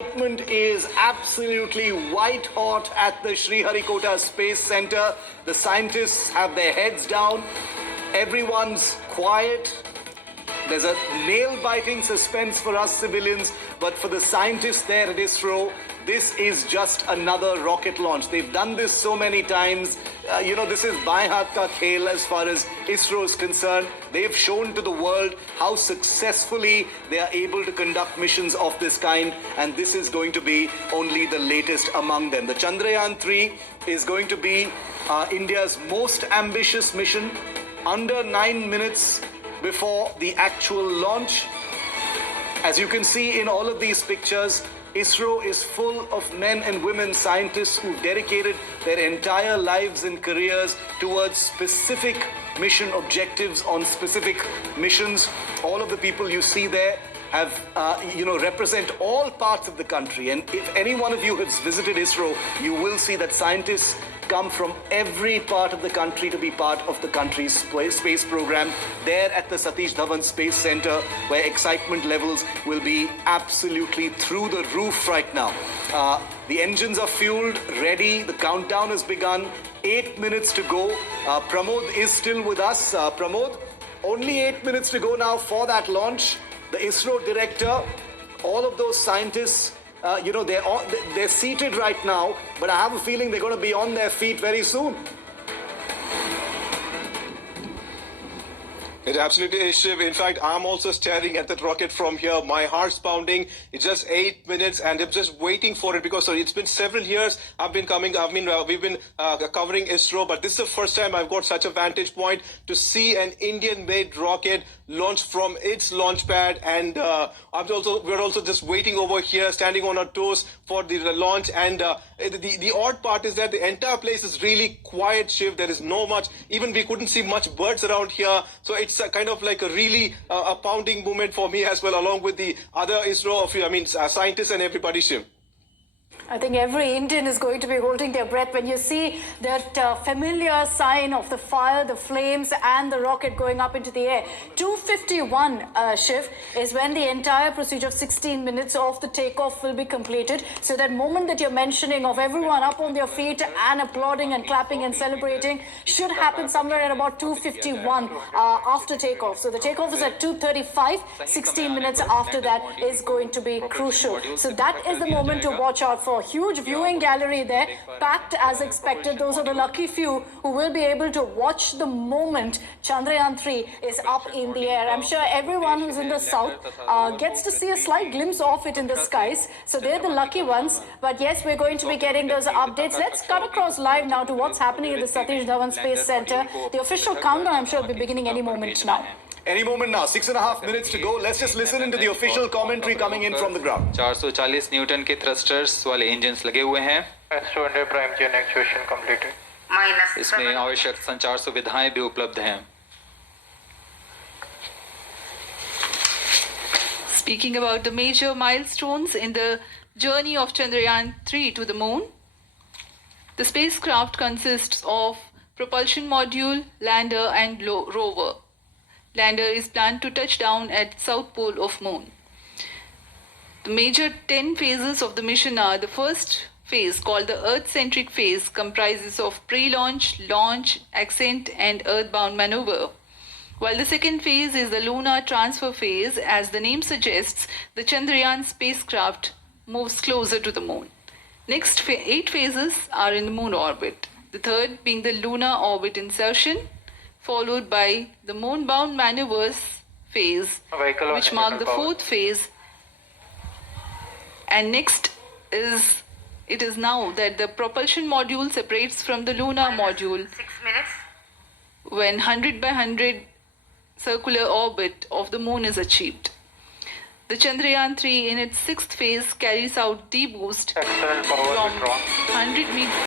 Excitement is absolutely white hot at the Sriharikota Space Center. The scientists have their heads down. Everyone's quiet. There's a nail-biting suspense for us civilians, but for the scientists there at ISRO, this is just another rocket launch. They've done this so many times. This is baएं हाथ का खेल as far as ISRO is concerned. They've shown to the world how successfully they are able to conduct missions of this kind, and this is going to be only the latest among them. The Chandrayaan 3 is going to be India's most ambitious mission, under 9 minutes before the actual launch. As you can see in all of these pictures, ISRO is full of men and women scientists who dedicated their entire lives and careers towards specific mission objectives on specific missions. All of the people you see there have, represent all parts of the country. And if any one of you has visited ISRO, you will see that scientists come from every part of the country to be part of the country's space program there at the Satish Dhawan Space Center, where excitement levels will be absolutely through the roof right now. The engines are fueled, ready, the countdown has begun, 8 minutes to go. Pramod is still with us. Pramod, only 8 minutes to go now for that launch. The ISRO director, all of those scientists, they're seated right now, but I have a feeling they're going to be on their feet very soon. It absolutely is, Shiv. In fact, I'm also staring at that rocket from here. My heart's pounding. It's just 8 minutes, and I'm just waiting for it because it's been several years. We've been covering ISRO, but this is the first time I've got such a vantage point to see an Indian-made rocket launched from its launch pad. And we're also just waiting over here, standing on our toes for the launch. And the odd part is that the entire place is really quiet, Shiv. There is no much. Even we couldn't see much birds around here. So it's kind of like a really a pounding moment for me as well, along with the other ISRO scientists and everybody, Shiv. I think every Indian is going to be holding their breath when you see that familiar sign of the fire, the flames, and the rocket going up into the air. 2:51, Shiv, is when the entire procedure of 16 minutes of the takeoff will be completed. So that moment that you're mentioning of everyone up on their feet and applauding and clapping and celebrating should happen somewhere at about 2:51 after takeoff. So the takeoff is at 2:35. 16 minutes after that is going to be crucial. So that is the moment to watch out for. Huge viewing gallery there, packed as expected. Those are the lucky few who will be able to watch the moment Chandrayaan 3 is up in the air. I'm sure everyone who's in the south gets to see a slight glimpse of it in the skies. So they're the lucky ones. But yes, we're going to be getting those updates. Let's cut across live now to what's happening at the Satish Dhawan Space Center. The official countdown, I'm sure, will be beginning any moment now. Any moment now, 6.5 minutes to go. Let's just listen into the official commentary coming in from the ground. 440 Newton के thrusters वाले engines लगे हुए हैं। Prime chain actuation completed. इसमें आवश्यक संचार सुविधाएं भी उपलब्ध हैं। Speaking about the major milestones in the journey of Chandrayaan 3 to the moon, the spacecraft consists of propulsion module, lander, and rover. Lander is planned to touch down at south pole of moon. The major 10 phases of the mission are: the first phase, called the Earth-centric phase, comprises of pre-launch, launch, ascent, and earthbound maneuver. While the second phase is the lunar transfer phase. As the name suggests, the Chandrayaan spacecraft moves closer to the moon. Next 8 phases are in the moon orbit. The third being the lunar orbit insertion, followed by the moon-bound maneuvers phase, which mark the fourth phase. And next it is now that the propulsion module separates from the lunar module 6 minutes. when 100 by 100 circular orbit of the moon is achieved. The Chandrayaan 3 in its 6th phase carries out D-boost from 100 meters.